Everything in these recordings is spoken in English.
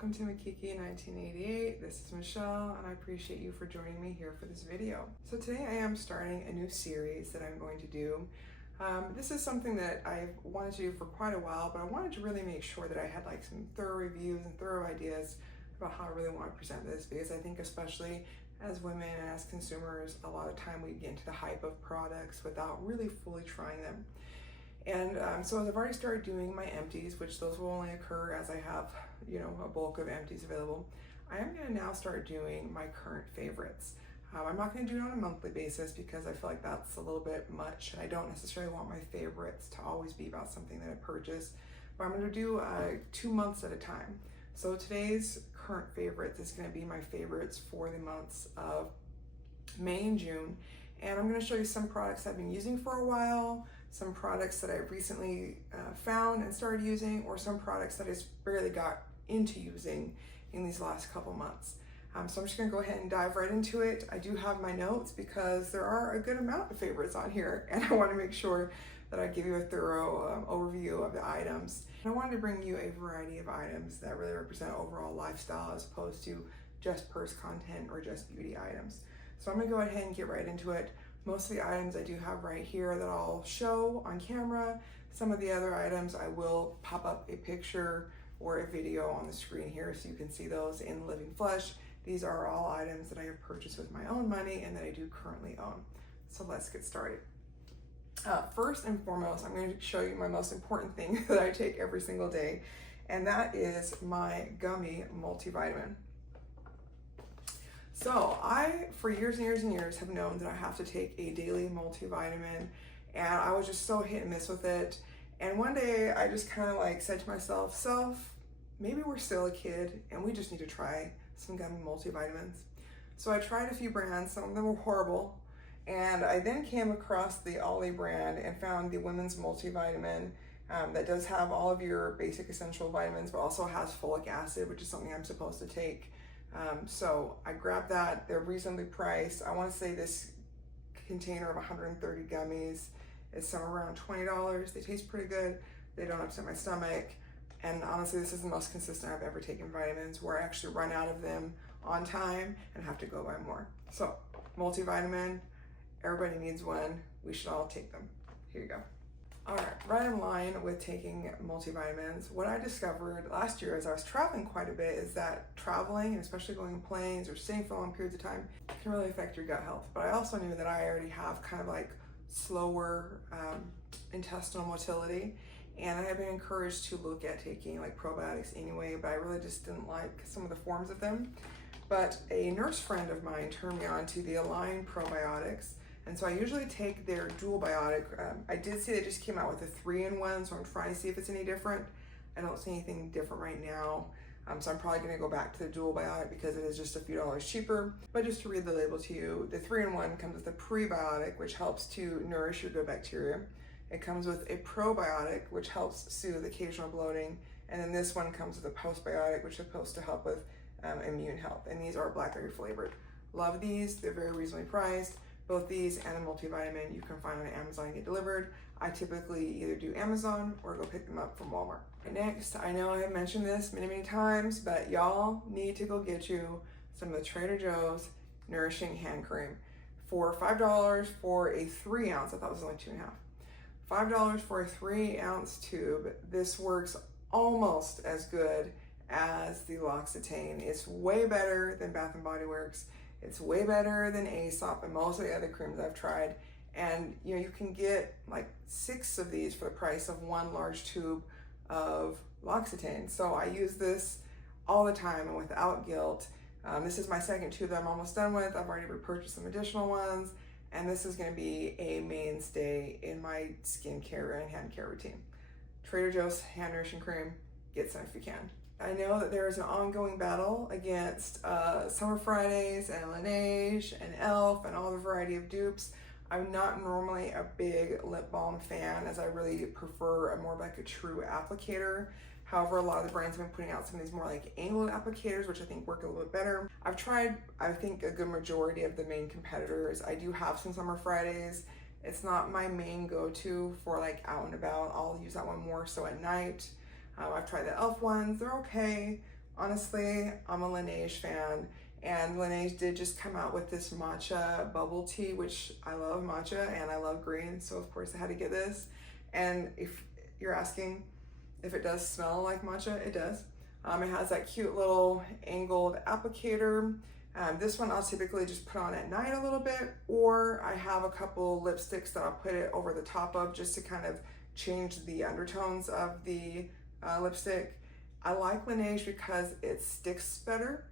welcome to Makiki 1988. This is Michelle and I appreciate you for joining me here for this video. So today I am starting a new series that I'm going to do. This is something that I've wanted to do for quite a while, but I wanted to really make sure that I had like some thorough reviews and thorough ideas about how I really want to present this, because I think especially as women and as consumers, a lot of time we get into the hype of products without really fully trying them. And so as I've already started doing my empties, which those will only occur as I have, a bulk of empties available, I am going to now start doing my current favorites. I'm not going to do it on a monthly basis because I feel like that's a little bit much, and I don't necessarily want my favorites to always be about something that I purchased, but I'm going to do 2 months at a time. So today's current favorites is going to be my favorites for the months of May and June, and I'm going to show you some products I've been using for a while, some products that I recently found and started using, or some products that I just barely got into using in these last couple months. So I'm just gonna go ahead and dive right into it. I do have my notes because there are a good amount of favorites on here, and I wanna make sure that I give you a thorough overview of the items. And I wanted to bring you a variety of items that really represent overall lifestyle as opposed to just purse content or just beauty items. So I'm gonna go ahead and get right into it. Most of the items I do have right here that I'll show on camera. Some of the other items I will pop up a picture or a video on the screen here so you can see those in living flesh. These are all items that I have purchased with my own money and that I do currently own. So let's get started. First and foremost, I'm going to show you my most important thing that I take every single day, and that is my gummy multivitamin. So I, for years and years and years, have known that I have to take a daily multivitamin, and I was just so hit and miss with it. And one day I just kind of like said to myself, maybe we're still a kid and we just need to try some gummy multivitamins. So I tried a few brands, some of them were horrible. And I then came across the Olly brand and found the women's multivitamin that does have all of your basic essential vitamins, but also has folic acid, which is something I'm supposed to take. So I grabbed that. They're reasonably priced. I want to say this container of 130 gummies is somewhere around $20. They taste pretty good. They don't upset my stomach. And honestly, this is the most consistent I've ever taken vitamins, where I actually run out of them on time and have to go buy more. So multivitamin, everybody needs one. We should all take them. Here you go. All right in line with taking multivitamins, what I discovered last year as I was traveling quite a bit is that traveling, and especially going on planes or staying for long periods of time, can really affect your gut health. But I also knew that I already have kind of like slower intestinal motility, and I have been encouraged to look at taking like probiotics anyway, but I really just didn't like some of the forms of them. But a nurse friend of mine turned me on to the Align probiotics. And so I usually take their dual biotic. I did see they just came out with a 3-in-1, so I'm trying to see if it's any different. I don't see anything different right now. So I'm probably gonna go back to the dual biotic because it is just a few dollars cheaper. But just to read the label to you, the 3-in-1 comes with a prebiotic, which helps to nourish your good bacteria. It comes with a probiotic, which helps soothe occasional bloating. And then this one comes with a postbiotic, which is supposed to help with immune health. And these are blackberry flavored. Love these, they're very reasonably priced. Both these and a multivitamin you can find on Amazon and get delivered. I typically either do Amazon or go pick them up from Walmart. Next, I know I have mentioned this many times, but y'all need to go get you some of the Trader Joe's Nourishing Hand Cream for $5 for a 3-ounce. I thought it was only 2.5. $5 for a 3-ounce tube. This works almost as good as the L'Occitane. It's way better than Bath & Body Works. It's way better than Aesop and most of the other creams I've tried. And you can get like 6 of these for the price of 1 large tube of L'Occitane. So I use this all the time and without guilt. This is my second tube that I'm almost done with. I've already repurchased some additional ones, and this is gonna be a mainstay in my skincare and hand care routine. Trader Joe's Hand Nourishing Cream, get some if you can. I know that there is an ongoing battle against Summer Fridays and Laneige and e.l.f. and all the variety of dupes. I'm not normally a big lip balm fan, as I really prefer more like a true applicator. However, a lot of the brands have been putting out some of these more like angled applicators, which I think work a little bit better. I've tried, I think, a good majority of the main competitors. I do have some Summer Fridays. It's not my main go-to for like out and about. I'll use that one more so at night. I've tried the e.l.f. ones, they're okay. honestly, I'm a Laneige fan, and Laneige did just come out with this matcha bubble tea, which I love matcha and I love green, so of course I had to get this. And if you're asking if it does smell like matcha, it does. It has that cute little angled applicator. This one I'll typically just put on at night a little bit, or I have a couple lipsticks that I'll put it over the top of just to kind of change the undertones of the lipstick. I like Laneige because it sticks better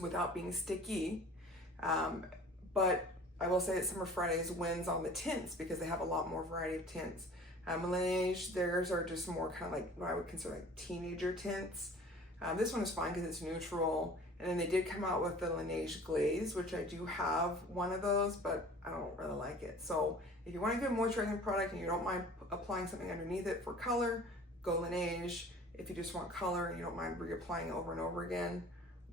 without being sticky. But I will say that Summer Fridays wins on the tints because they have a lot more variety of tints. Laneige, theirs are just more kind of like what I would consider like teenager tints. This one is fine because it's neutral. And then they did come out with the Laneige Glaze, which I do have one of those, but I don't really like it. So if you want a good moisturizing product and you don't mind applying something underneath it for color, go Laneige. If you just want color and you don't mind reapplying over and over again,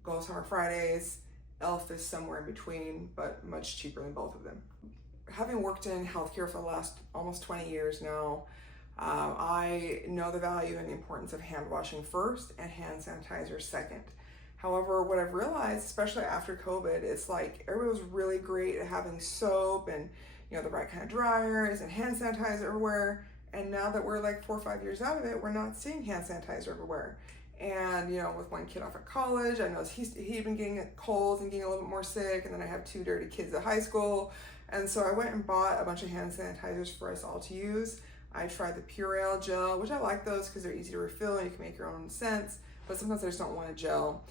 go Summer Fridays. e.l.f. is somewhere in between, but much cheaper than both of them. Having worked in healthcare for the last almost 20 years now, I know the value and the importance of hand washing first and hand sanitizer second. However, what I've realized, especially after COVID, it's like everybody was really great at having soap and the right kind of dryers and hand sanitizer everywhere. And now that we're like 4 or 5 years out of it, we're not seeing hand sanitizer everywhere. And with one kid off at college, I know he'd been getting colds and getting a little bit more sick. And then I have 2 dirty kids at high school. And so I went and bought a bunch of hand sanitizers for us all to use. I tried the Purell gel, which I like those because they're easy to refill and you can make your own scents, but sometimes I just don't want a gel.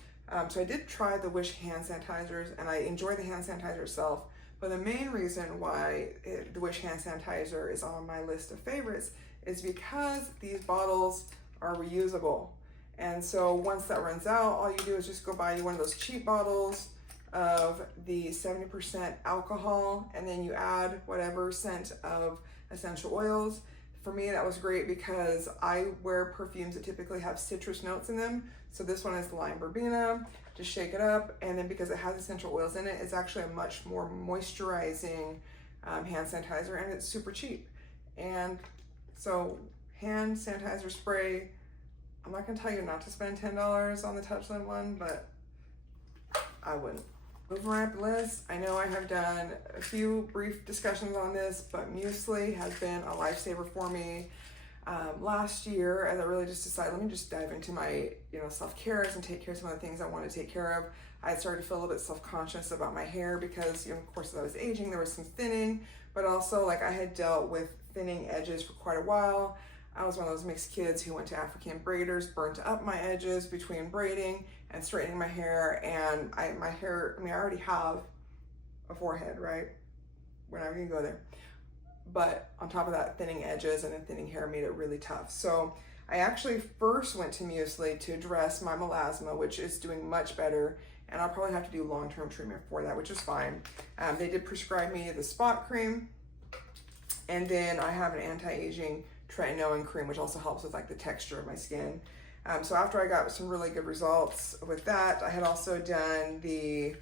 So I did try the Wish hand sanitizers and I enjoy the hand sanitizer itself, but the main reason why the Wish hand sanitizer is on my list of favorites is because these bottles are reusable. And so once that runs out, all you do is just go buy you one of those cheap bottles of the 70% alcohol, and then you add whatever scent of essential oils. For me, that was great because I wear perfumes that typically have citrus notes in them. So this one is lime verbena. Just shake it up, and then because it has essential oils in it, it's actually a much more moisturizing hand sanitizer, and it's super cheap. And so hand sanitizer spray, I'm not gonna tell you not to spend $10 on the Touchland one, but I wouldn't. Moving right up the list, I know I have done a few brief discussions on this, but muesli has been a lifesaver for me. Last year, as I really just decided, let me just dive into my self-care and take care of some of the things I want to take care of. I started to feel a little bit self-conscious about my hair because, of course, as I was aging, there was some thinning, but also like I had dealt with thinning edges for quite a while. I was one of those mixed kids who went to African braiders, burnt up my edges between braiding and straightening my hair, and my hair, I already have a forehead, right? We're not gonna go there. But on top of that, thinning edges and then thinning hair made it really tough. So I actually first went to muesli to address my melasma, which is doing much better, and I'll probably have to do long-term treatment for that, which is fine. They did prescribe me the spot cream, and then I have an anti-aging tretinoin cream, which also helps with like the texture of my skin. So after I got some really good results with that, I had also done the,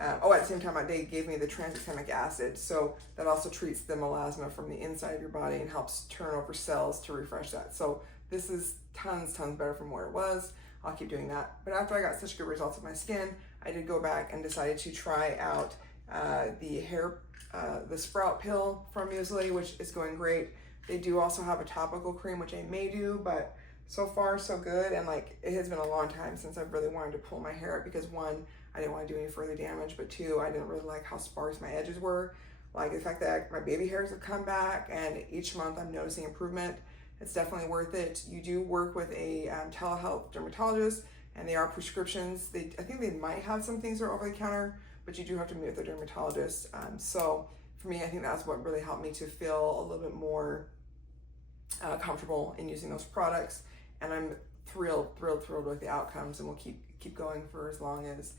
at the same time, they gave me the tranexamic acid. So that also treats the melasma from the inside of your body and helps turn over cells to refresh that. So this is tons better from where it was. I'll keep doing that. But after I got such good results with my skin, I did go back and decided to try out the sprout pill from muesli, which is going great. They do also have a topical cream, which I may do, but so far so good. And like, it has been a long time since I've really wanted to pull my hair up because 1, I didn't want to do any further damage, but 2, I didn't really like how sparse my edges were. Like the fact that my baby hairs have come back and each month I'm noticing improvement. It's definitely worth it. You do work with a telehealth dermatologist, and they are prescriptions. I think they might have some things that are over the counter, but you do have to meet with a dermatologist. So for me, I think that's what really helped me to feel a little bit more comfortable in using those products, and I'm thrilled with the outcomes, and we'll keep going for as long as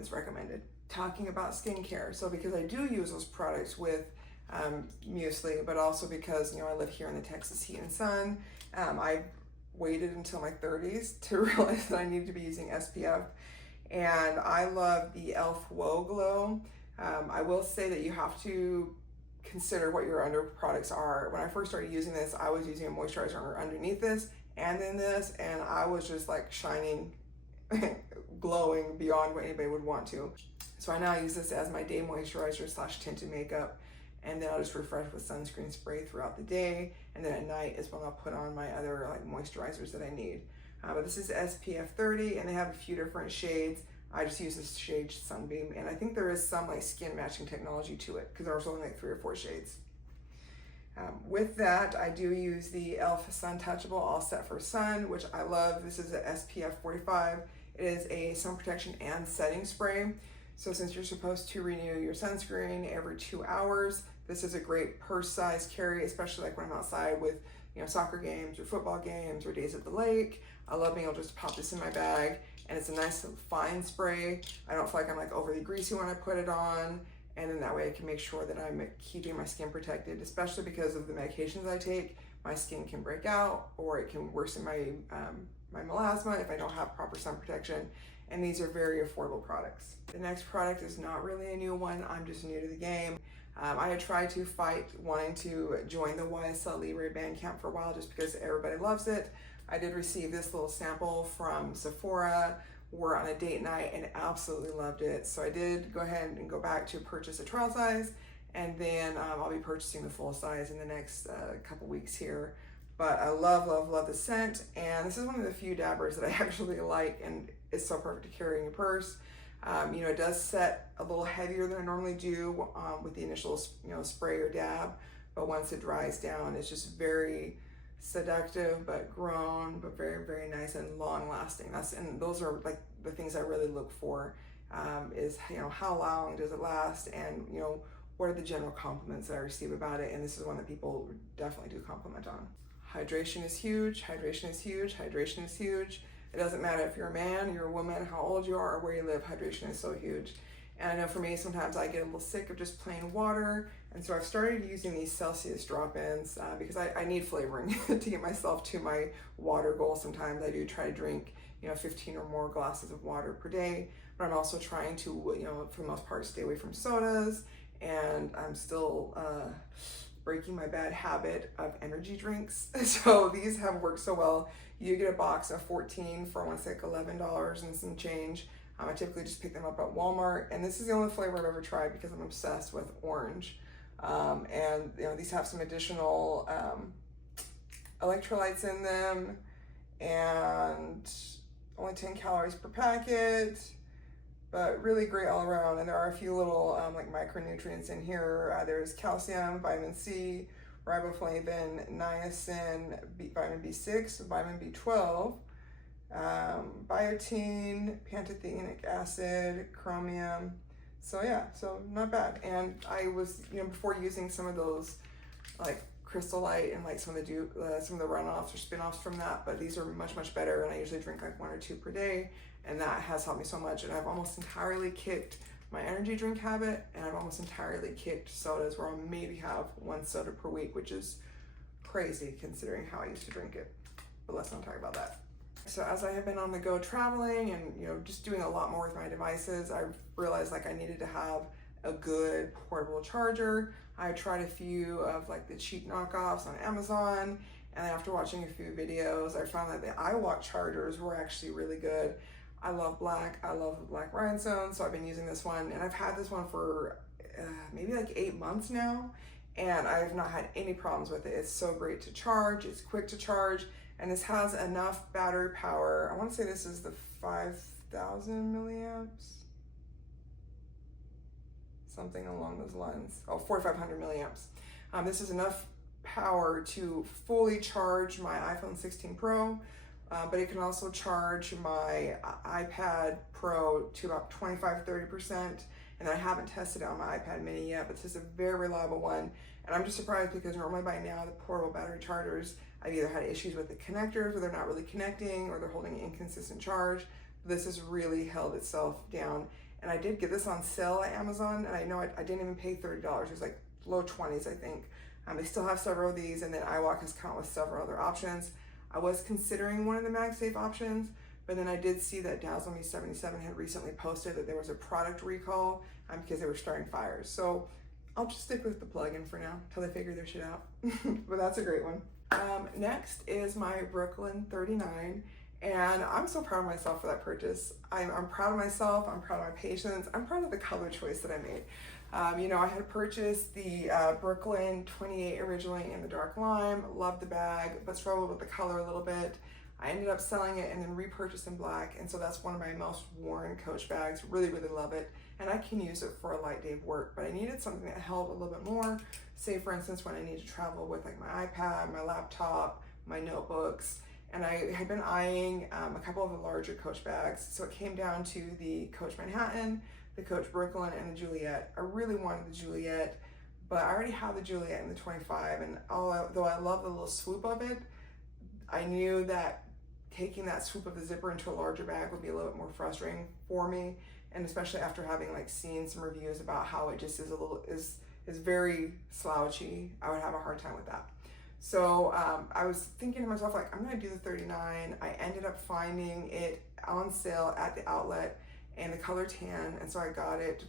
is recommended. Talking about skincare, so because I do use those products with muesli, but also because I live here in the Texas heat and sun, I waited until my 30s to realize that I needed to be using SPF, and I love the e.l.f. Whoa Glow. I will say that you have to consider what your under products are. When I first started using this, I was using a moisturizer underneath this and then this, and I was just like shining glowing beyond what anybody would want to. So I now use this as my day moisturizer / tinted makeup, and then I'll just refresh with sunscreen spray throughout the day, and then at night is when I'll put on my other like moisturizers that I need. But this is SPF 30, and they have a few different shades. I just use this shade Sunbeam, and I think there is some like skin matching technology to it because there's only like 3 or 4 shades. With that, I do use the e.l.f. Sun Touchable All Set for Sun, which I love. This is a SPF 45. It is a sun protection and setting spray. So since you're supposed to renew your sunscreen every 2 hours, this is a great purse size carry, especially like when I'm outside with, soccer games or football games or days at the lake. I love being able to just pop this in my bag, and it's a nice fine spray. I don't feel like I'm like overly greasy when I put it on, and then that way I can make sure that I'm keeping my skin protected, especially because of the medications I take. My skin can break out, or it can worsen my my melasma if I don't have proper sun protection, and these are very affordable products. The next product is not really a new one. I'm just new to the game. I had tried to fight wanting to join the YSL Libre Bandcamp for a while just because everybody loves it. I did receive this little sample from Sephora. We're on a date night and absolutely loved it. So I did go ahead and go back to purchase a trial size, and then I'll be purchasing the full size in the next couple weeks here. But I love, love, love the scent, and this is one of the few dabbers that I actually like, and it's so perfect to carry in your purse. It does set a little heavier than I normally do with the initial, spray or dab, but once it dries down, it's just very seductive, but grown, but very, very nice and long lasting. And those are like the things I really look for, is, how long does it last, and, what are the general compliments that I receive about it? And this is one that people definitely do compliment on. Hydration is huge, hydration is huge, hydration is huge. It doesn't matter if you're a man, you're a woman, how old you are, or where you live, hydration is so huge. And I know for me, sometimes I get a little sick of just plain water, and so I've started using these Celsius drop-ins because I need flavoring to get myself to my water goal. Sometimes I do try to drink, 15 or more glasses of water per day, but I'm also trying to, for the most part, stay away from sodas, and I'm still breaking my bad habit of energy drinks. So these have worked so well. You get a box of 14 for, I want to say, like $11 and some change. I typically just pick them up at Walmart, and this is the only flavor I've ever tried because I'm obsessed with orange. And these have some additional electrolytes in them, and only 10 calories per packet, but really great all around. And there are a few little like micronutrients in here. There's calcium, vitamin C, riboflavin, niacin, vitamin B6, vitamin B12, biotin, pantothenic acid, chromium. So yeah, so not bad. And I was, before using some of those like Crystal Light and like some of the runoffs or spin-offs from that, but these are much, much better. And I usually drink like 1 or 2 per day, and that has helped me so much. And I've almost entirely kicked my energy drink habit, and I've almost entirely kicked sodas, where I'll maybe have 1 soda per week, which is crazy considering how I used to drink it. But let's not talk about that. So as I have been on the go traveling and just doing a lot more with my devices, I realized like I needed to have a good portable charger. I tried a few of like the cheap knockoffs on Amazon, and after watching a few videos, I found that the iWalk chargers were actually really good. I love black. I love the black rhinestone, so I've been using this one, and I've had this one for maybe like 8 months now, and I have not had any problems with it. It's so great to charge. It's quick to charge, and this has enough battery power. I want to say this is the 5,000 milliamps, something along those lines. Oh, 4,500 milliamps. This is enough power to fully charge my iPhone 16 Pro. But it can also charge my iPad Pro to about 25-30%, and I haven't tested it on my iPad Mini yet, but this is a very reliable one. And I'm just surprised because normally by now the portable battery chargers, I've either had issues with the connectors where they're not really connecting, or they're holding an inconsistent charge. This has really held itself down. And I did get this on sale at Amazon, and I know I didn't even pay $30. It was like low 20s, I think. They still have several of these, and then iWalk has come out with several other options. I was considering one of the MagSafe options, but then I did see that DazzleMe77 had recently posted that there was a product recall because they were starting fires. So I'll just stick with the plug-in for now until they figure their shit out. But that's a great one. Next is my Brooklyn 39, And I'm so proud of myself for that purchase. I'm proud of myself, I'm proud of my patience, I'm proud of the color choice that I made. You know, I had purchased the Brooklyn 28 originally in the dark lime, loved the bag, but struggled with the color a little bit. I ended up selling it and then repurchased in black, and so that's one of my most worn Coach bags. Really, really love it, and I can use it for a light day of work, but I needed something that held a little bit more. Say, for instance, when I need to travel with like my iPad, my laptop, my notebooks, and I had been eyeing a couple of the larger Coach bags, so it came down to the Coach Manhattan, the Coach Brooklyn, and the Juliet. I really wanted the Juliet, but I already have the Juliet in the 25, and though I love the little swoop of it, I knew that taking that swoop of the zipper into a larger bag would be a little bit more frustrating for me, and especially after having like seen some reviews about how it just is very slouchy, I would have a hard time with that. So I was thinking to myself, like, I'm gonna do the 39. I ended up finding it on sale at the outlet and the color tan, and so I got it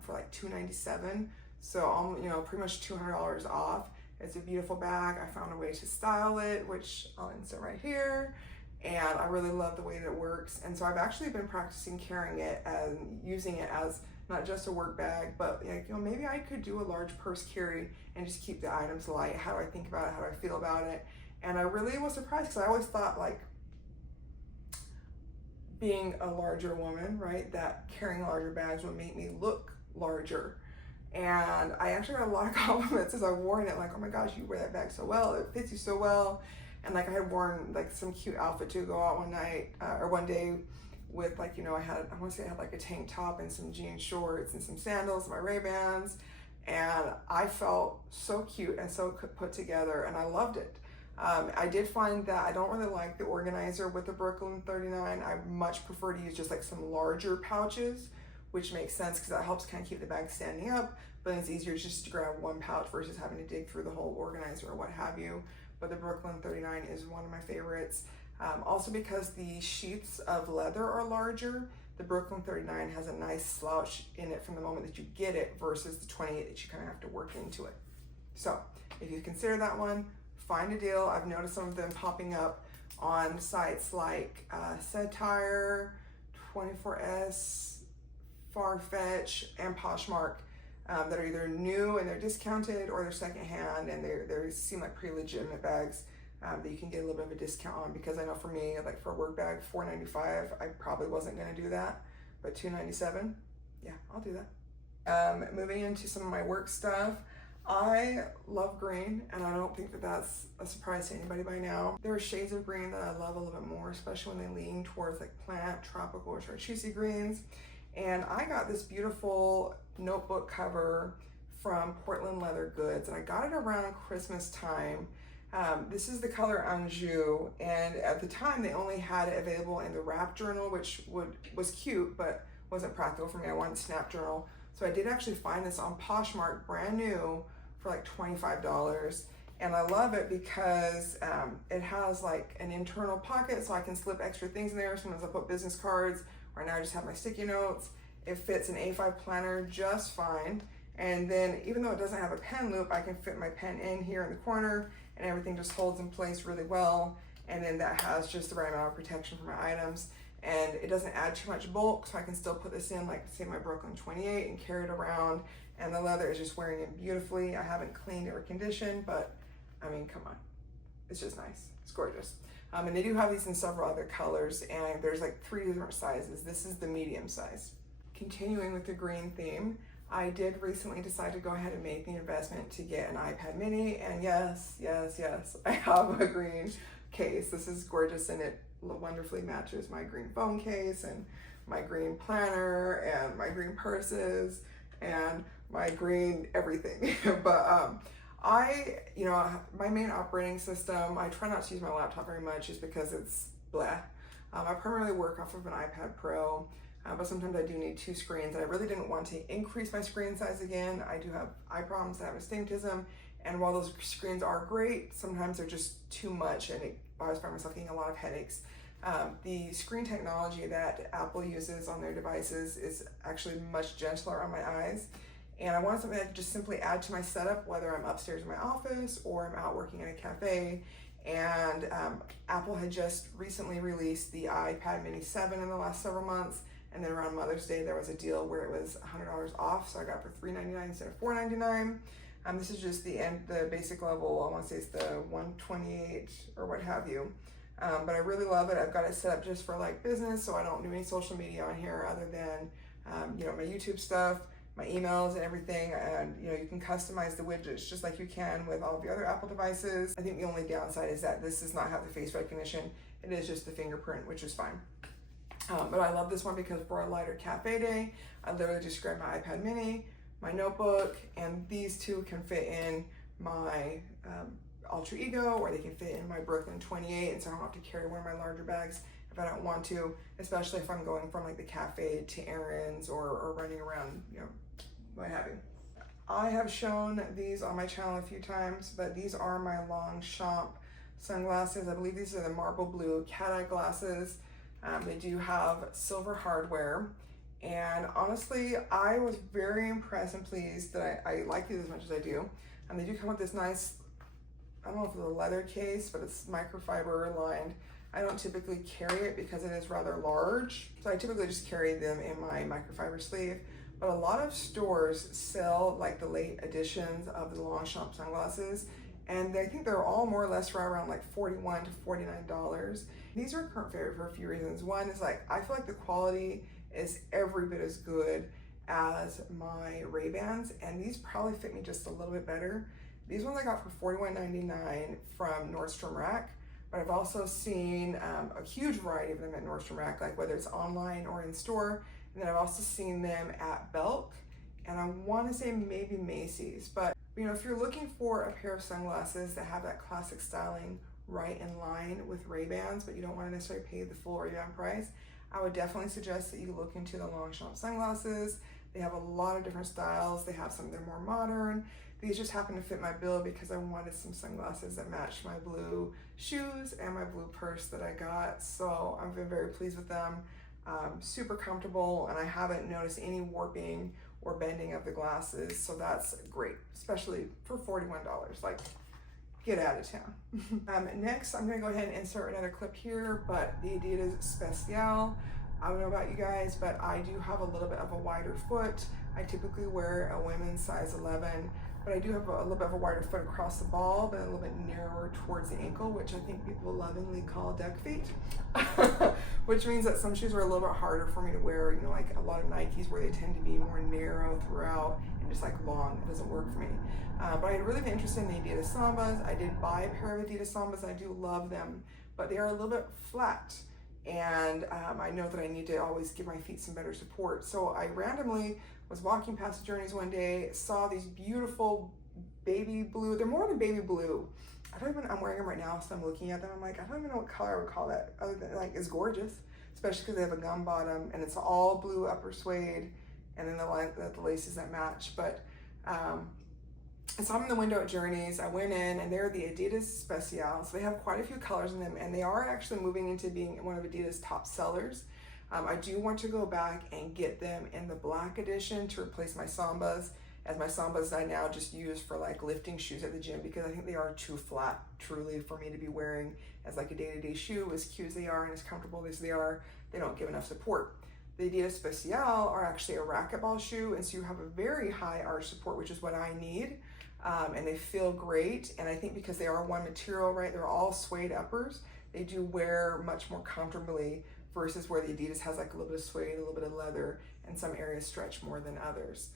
for like $297. So you know, pretty much $200 off. It's a beautiful bag. I found a way to style it, which I'll insert right here. And I really love the way that it works. And so I've actually been practicing carrying it and using it as not just a work bag, but like, you know, maybe I could do a large purse carry and just keep the items light. How do I think about it? How do I feel about it? And I really was surprised because I always thought, like, being a larger woman, right, that carrying larger bags would make me look larger. And I actually got a lot of compliments as I've worn it, like, oh my gosh, you wear that bag so well, it fits you so well. And like I had worn like some cute outfit to go out one night or one day with, like, you know, I want to say I had like a tank top and some jean shorts and some sandals, my Ray-Bans, and I felt so cute and so put together, and I loved it. I did find that I don't really like the organizer with the Brooklyn 39. I much prefer to use just like some larger pouches, which makes sense because that helps kind of keep the bag standing up, but it's easier just to grab one pouch versus having to dig through the whole organizer or what have you. But the Brooklyn 39 is one of my favorites. Also because the sheaths of leather are larger, the Brooklyn 39 has a nice slouch in it from the moment that you get it versus the 28 that you kind of have to work into it. So if you consider that one, find a deal. I've noticed some of them popping up on sites like Satire, 24S, Farfetch, and Poshmark. That are either new and they're discounted or they're secondhand, and they seem like pretty legitimate bags that you can get a little bit of a discount on. Because I know for me, like for a work bag, $4.95, I probably wasn't gonna do that, but $2.97, yeah, I'll do that. Moving into some of my work stuff, I love green, and I don't think that that's a surprise to anybody by now. There are shades of green that I love a little bit more, especially when they lean towards like plant, tropical, or chartreusey greens. And I got this beautiful notebook cover from Portland Leather Goods, and I got it around Christmas time. This is the color Anjou, and at the time they only had it available in the wrap journal, which was cute but wasn't practical for me. I wanted the snap journal, so I did actually find this on Poshmark brand new for like $25. And I love it because it has like an internal pocket, so I can slip extra things in there. Sometimes I put business cards, or now I just have my sticky notes. It fits an A5 planner just fine. And then even though it doesn't have a pen loop, I can fit my pen in here in the corner, and everything just holds in place really well. And then that has just the right amount of protection for my items. And it doesn't add too much bulk, so I can still put this in, like say my Brooklyn 28, and carry it around. And the leather is just wearing it beautifully. I haven't cleaned or conditioned, but I mean, come on. It's just nice. It's gorgeous. And they do have these in several other colors, and there's like 3 different sizes. This is the medium size. Continuing with the green theme, I did recently decide to go ahead and make the investment to get an iPad mini, and yes, I have a green case. This is gorgeous, and it wonderfully matches my green phone case and my green planner and my green purses and my green everything. But my main operating system, I try not to use my laptop very much just because it's blah. I primarily work off of an iPad Pro, but sometimes I do need 2 screens. And I really didn't want to increase my screen size again. I do have eye problems, I have astigmatism, and while those screens are great, sometimes they're just too much, and I always find myself getting a lot of headaches. The screen technology that Apple uses on their devices is actually much gentler on my eyes. And I want something that just simply add to my setup, whether I'm upstairs in my office or I'm out working in a cafe. And Apple had just recently released the iPad Mini 7 in the last several months, and then around Mother's Day there was a deal where it was $100 off, so I got it for $399 instead of $499. This is just the basic level. I want to say it's the 128 or what have you. But I really love it. I've got it set up just for like business, so I don't do any social media on here other than my YouTube stuff, my emails and everything. And you can customize the widgets just like you can with all of your other Apple devices. I think the only downside is that this does not have the face recognition. It is just the fingerprint, which is fine. But I love this one because for a lighter cafe day, I literally just grab my iPad mini, my notebook, and these two can fit in my Ultra Ego, or they can fit in my Brooklyn 28, and so I don't have to carry one of my larger bags if I don't want to, especially if I'm going from like the cafe to errands or running around, what have you. I have shown these on my channel a few times, but these are my Longchamp sunglasses. I believe these are the marble blue cat-eye glasses. They do have silver hardware, and honestly, I was very impressed and pleased that I like these as much as I do. And they do come with this nice, I don't know if it's a leather case, but it's microfiber lined. I don't typically carry it because it is rather large, so I typically just carry them in my microfiber sleeve. But a lot of stores sell like the late editions of the Longchamp sunglasses, and I think they're all more or less right around like $41 to $49. These are a current favorite for a few reasons. One is like, I feel like the quality is every bit as good as my Ray-Bans, and these probably fit me just a little bit better. These ones I got for $41.99 from Nordstrom Rack, but I've also seen a huge variety of them at Nordstrom Rack, like whether it's online or in store. And then I've also seen them at Belk, and I want to say maybe Macy's. But if you're looking for a pair of sunglasses that have that classic styling right in line with Ray-Bans, but you don't want to necessarily pay the full Ray-Ban price, I would definitely suggest that you look into the Longchamp sunglasses. They have a lot of different styles. They have some that are more modern. These just happen to fit my bill because I wanted some sunglasses that matched my blue shoes and my blue purse that I got. So I've been very pleased with them. Super comfortable, and I haven't noticed any warping or bending of the glasses, so that's great, especially for $41. Like, get out of town. Next, I'm gonna go ahead and insert another clip here, but the Adidas Special. I don't know about you guys, but I do have a little bit of a wider foot. I typically wear a women's size 11, but I do have a little bit of a wider foot across the ball, but a little bit narrower towards the ankle, which I think people lovingly call duck feet, which means that some shoes are a little bit harder for me to wear, like a lot of Nikes where they tend to be more narrow throughout and just like long. It doesn't work for me. But I had really been interested in the Adidas Sambas. I did buy a pair of Adidas Sambas, and I do love them, but they are a little bit flat. And I know that I need to always give my feet some better support. So I randomly was walking past Journeys one day, saw these beautiful baby blue. They're more than baby blue. I'm wearing them right now, so I'm looking at them. I'm like, I don't even know what color I would call that, other than like, it's gorgeous, especially because they have a gum bottom and it's all blue upper suede, and then the laces that match. But I saw them in the window at Journeys. I went in, and they're the Adidas Special. So they have quite a few colors in them, and they are actually moving into being one of Adidas' top sellers. I do want to go back and get them in the black edition to replace my Sambas, as my Sambas I now just use for like lifting shoes at the gym, because I think they are too flat truly for me to be wearing as like a day-to-day shoe. As cute as they are and as comfortable as they are, they don't give enough support. The Adidas Special are actually a racquetball shoe, and so you have a very high arch support, which is what I need. And they feel great, and I think because they are one material, right, they're all suede uppers, they do wear much more comfortably versus where the Adidas has like a little bit of suede, a little bit of leather, and some areas stretch more than others.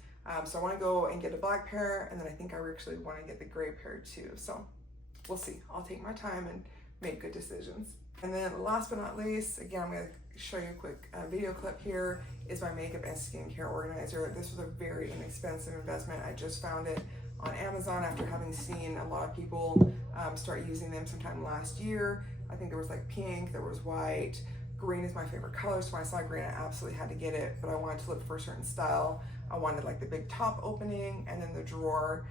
So I want to go and get a black pair, and then I think I actually want to get the gray pair too. So we'll see. I'll take my time and make good decisions. And then last but not least, again, I'm going to show you a quick video clip here, is my makeup and skincare organizer. This was a very inexpensive investment. I just found it on Amazon after having seen a lot of people start using them sometime last year. I think there was like pink, there was white, green is my favorite color, so when I saw green I absolutely had to get it, but I wanted to look for a certain style. I wanted like the big top opening and then the drawer,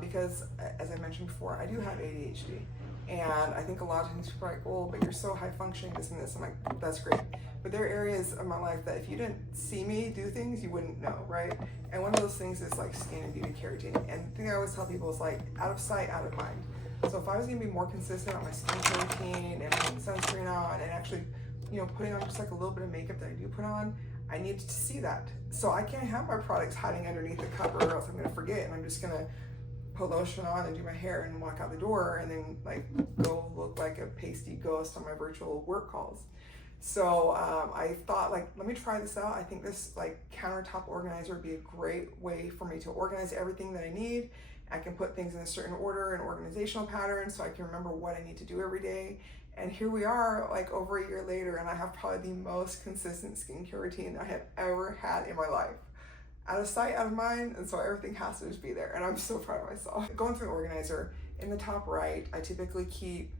because as I mentioned before, I do have ADHD, and I think a lot of times people are like, well, but you're so high functioning, this and this. I'm like, that's great, but there are areas of my life that if you didn't see me do things, you wouldn't know, right? And one of those things is like skin and beauty keratin. And the thing I always tell people is like, out of sight, out of mind. So if I was gonna be more consistent on my skincare routine and putting sunscreen on and actually, putting on just like a little bit of makeup that I do put on, I needed to see that. So I can't have my products hiding underneath the cover or else I'm gonna forget and I'm just gonna put lotion on and do my hair and walk out the door and then like go look like a pasty ghost on my virtual work calls. So I thought, like, let me try this out. I think this like countertop organizer would be a great way for me to organize everything that I need. I can put things in a certain order and organizational pattern so I can remember what I need to do every day. And here we are, like over a year later, and I have probably the most consistent skincare routine I have ever had in my life. Out of sight, out of mind, and so everything has to just be there, and I'm so proud of myself. Going through the organizer, in the top right, I typically keep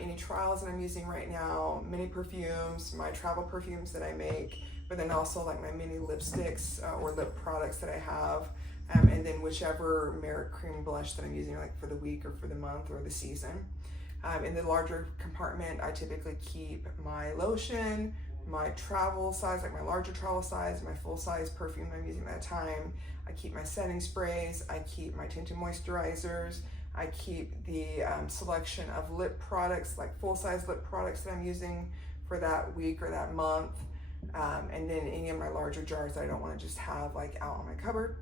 any trials that I'm using right now, mini perfumes, my travel perfumes that I make, but then also like my mini lipsticks or lip products that I have, and then whichever Merit cream blush that I'm using like for the week or for the month or the season. In the larger compartment, I typically keep my lotion, my travel size, like my larger travel size, my full size perfume I'm using at that time. I keep my setting sprays, I keep my tinted moisturizers, I keep the selection of lip products, like full size lip products that I'm using for that week or that month. And then any of my larger jars that I don't want to just have like out on my cupboard.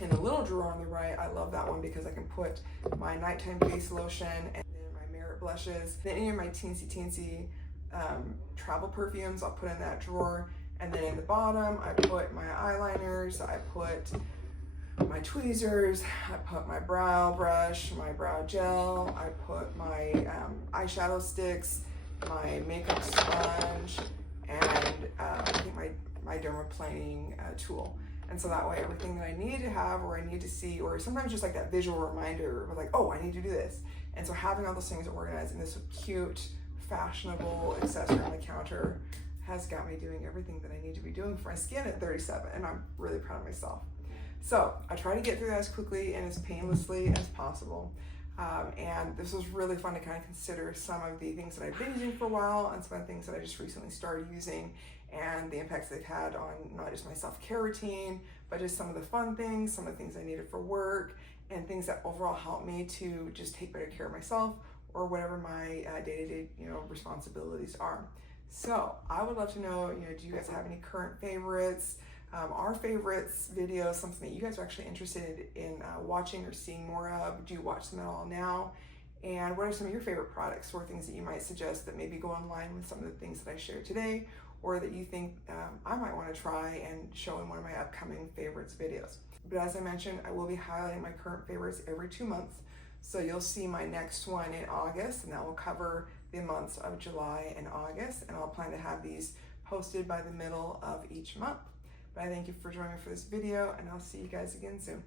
In the little drawer on the right, I love that one because I can put my nighttime face lotion and then my Merit blushes. Then any of my teensy travel perfumes, I'll put in that drawer. And then in the bottom, I put my eyeliners, I put my tweezers, I put my brow brush, my brow gel, I put my eyeshadow sticks, my makeup sponge, and I think my dermaplaning tool. And so that way everything that I need to have or I need to see, or sometimes just like that visual reminder of like, oh, I need to do this. And so having all those things organized in this cute, fashionable accessory on the counter has got me doing everything that I need to be doing for my skin at 37, and I'm really proud of myself. So I try to get through that as quickly and as painlessly as possible. And this was really fun to kind of consider some of the things that I've been using for a while and some of the things that I just recently started using and the impacts they've had on not just my self-care routine, but just some of the fun things, some of the things I needed for work, and things that overall helped me to just take better care of myself or whatever my day-to-day responsibilities are. So I would love to know, do you guys have any current favorites? Our favorites videos, something that you guys are actually interested in watching or seeing more of? Do you watch them at all now? And what are some of your favorite products or things that you might suggest that maybe go in line with some of the things that I shared today, or that you think I might want to try and show in one of my upcoming favorites videos? But as I mentioned, I will be highlighting my current favorites every 2 months. So you'll see my next one in August, and that will cover the months of July and August. And I'll plan to have these posted by the middle of each month. But I thank you for joining me for this video, and I'll see you guys again soon.